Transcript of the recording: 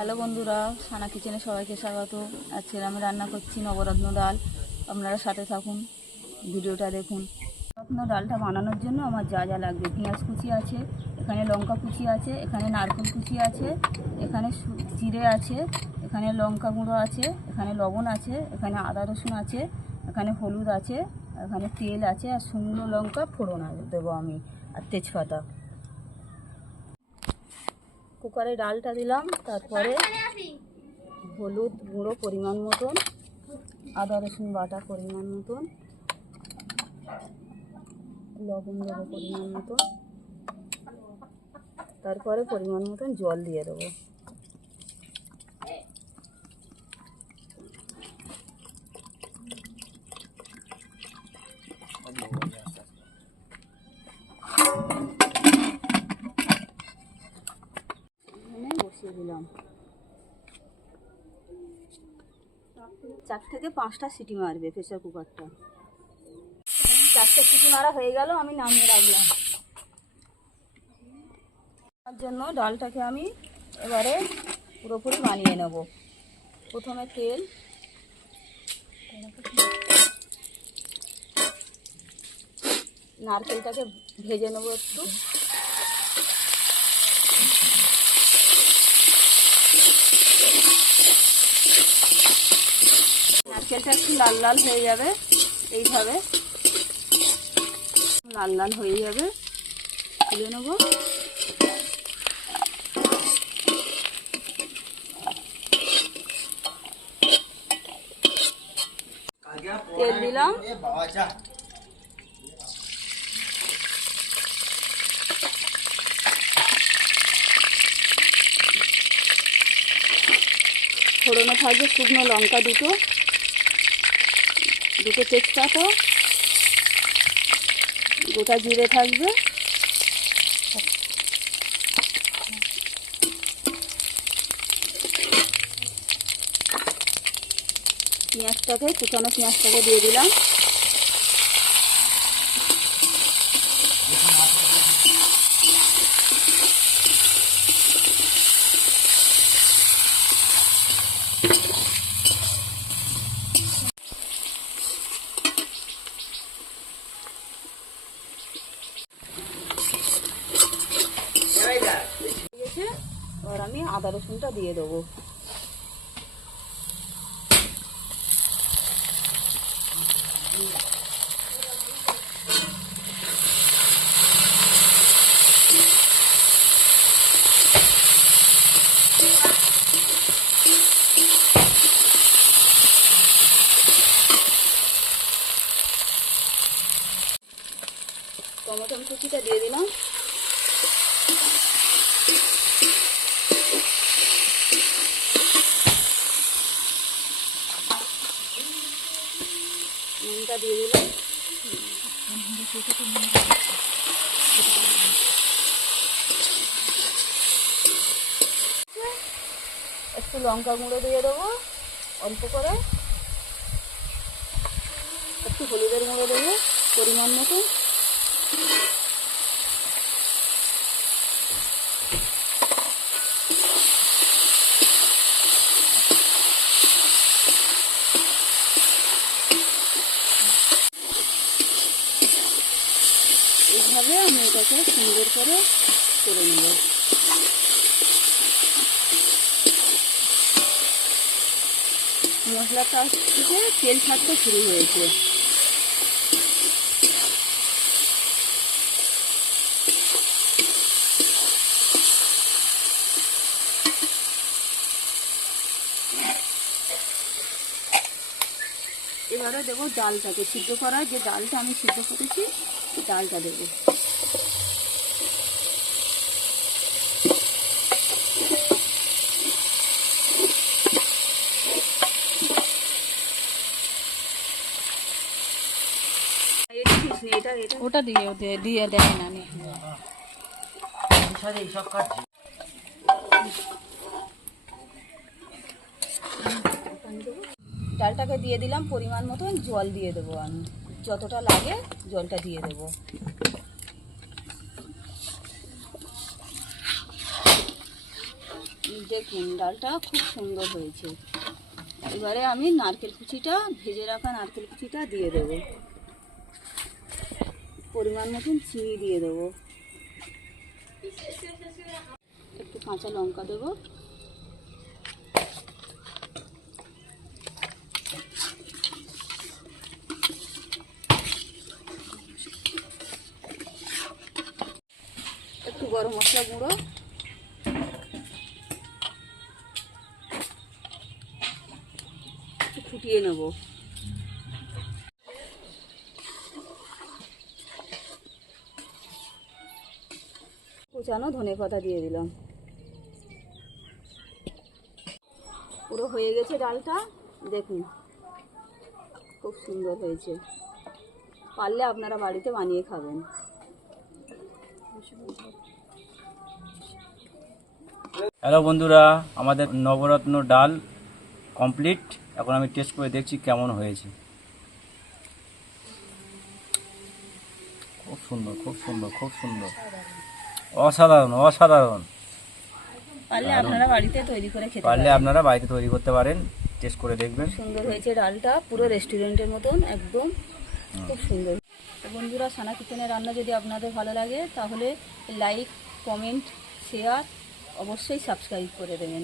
Hello বন্ধুরা, সানা কিচেনে সবাইকে স্বাগত। আজকে আমি রান্না করছি নবরত্ন ডাল। আপনারা সাথে থাকুন, ভিডিওটা দেখুন। নবরত্ন ডালটা বানানোর জন্য আমার যা যা লাগবে: পেঁয়াজ কুচি আছে, এখানে লঙ্কা কুচি আছে, এখানে নারকেল কুচি আছে, এখানে জিরে আছে, এখানে লঙ্কা গুঁড়ো আছে, এখানে লবণ আছে, এখানে আদা রসুন আছে, এখানে হলুদ আছে, এখানে তেল আছে, আর শুকনো লঙ্কা ফোড়ন দেবো আমি, আর তেজপাতা। কুকারে ডালটা দিলাম, তারপরে হলুদ গুঁড়ো পরিমাণ মতন, আদা রসুন বাটা পরিমাণ মতন, লবণ দেবো পরিমাণ মতন, তারপরে পরিমাণ মতন জল দিয়ে দেবো। বসিয়ে দিলাম। 4 থেকে 5টা সিটি মারবে প্রেসার কুকারটা। 4টে সিটি মারা হয়ে গেল, আমি নামিয়ে রাখলাম। তার জন্য ডালটাকে আমি এবারে পুরোপুরি বানিয়ে নেব। প্রথমে তেল, নারকেলটাকে ভেজে নেব একটু। নারকেলটা একটু লাল লাল হয়ে যাবে, এইভাবে লাল লাল হয়ে যাবে, তুলে নেব। তেল দিলাম, ফোড়নে থাকবে শুকনো লঙ্কা দুটো তেজপাতা, গোটা জিরে থাকবে, কুচানো পেঁয়াজটাকে দিয়ে দিলাম। এবার আমি আদা রসুনটা দিয়ে দেবো। টমেটো কুচিটা দিয়ে দিলাম। নুনটা দিয়ে দিলাম। একটু লঙ্কা গুঁড়ো দিয়ে দেবো অল্প করে, একটু হলুদের গুঁড়ো দেবো পরিমাণ মতো, এইভাবে আমি এটাকে সুন্দর করে নেব। মশলাটা থেকে তেল ছাড়তে শুরু হয়েছে। এবারে দেবো ডালটাকে, সিদ্ধ করা যে ডালটা আমি সিদ্ধ করেছি ডালটা দেবো। ওটা দিয়ে দেয় না। ডালটাকে দিয়ে দিলাম, পরিমাণ মতন জল দিয়ে দেবো আমি, যতটা লাগে জলটা দিয়ে দেবো। দেখুন ডালটা খুব সুন্দর হয়েছে। এবারে আমি নারকেল কুচিটা, ভেজে রাখা নারকেল কুচিটা দিয়ে দেবো। পরিমাণ মতন চিনি দিয়ে দেবো, একটু কাঁচা লঙ্কা দেবো, একটু গরম মশলা গুঁড়ো, একটু ফুটিয়ে নেব। কুচানো ধনেপাতা দিয়ে দিলাম। পুরো হয়ে গেছে ডালটা, দেখুন খুব সুন্দর হয়েছে। পারলে আপনারা বাড়িতে বানিয়ে খাবেন। হ্যালো বন্ধুরা, আমাদের নবরত্ন ডাল কমপ্লিট। এখন আমি টেস্ট করে দেখছি কেমন হয়েছে। খুব সুন্দর, খুব সুন্দর, খুব সুন্দর, অসাধারণ অসাধারণ। পারলে আপনারা বাড়িতে তৈরি করে খেতে পারলে পারেন। আপনারা বাড়িতে তৈরি করতে পারেন, টেস্ট করে দেখবেন। সুন্দর হয়েছে ডালটা, পুরো রেস্টুরেন্টের মতন একদম, খুব সুন্দর। তো বন্ধুরা, সানা কিচেনের রান্না যদি আপনাদের ভালো লাগে তাহলে লাইক, কমেন্ট, শেয়ার, অবশ্যই সাবস্ক্রাইব করে দেবেন।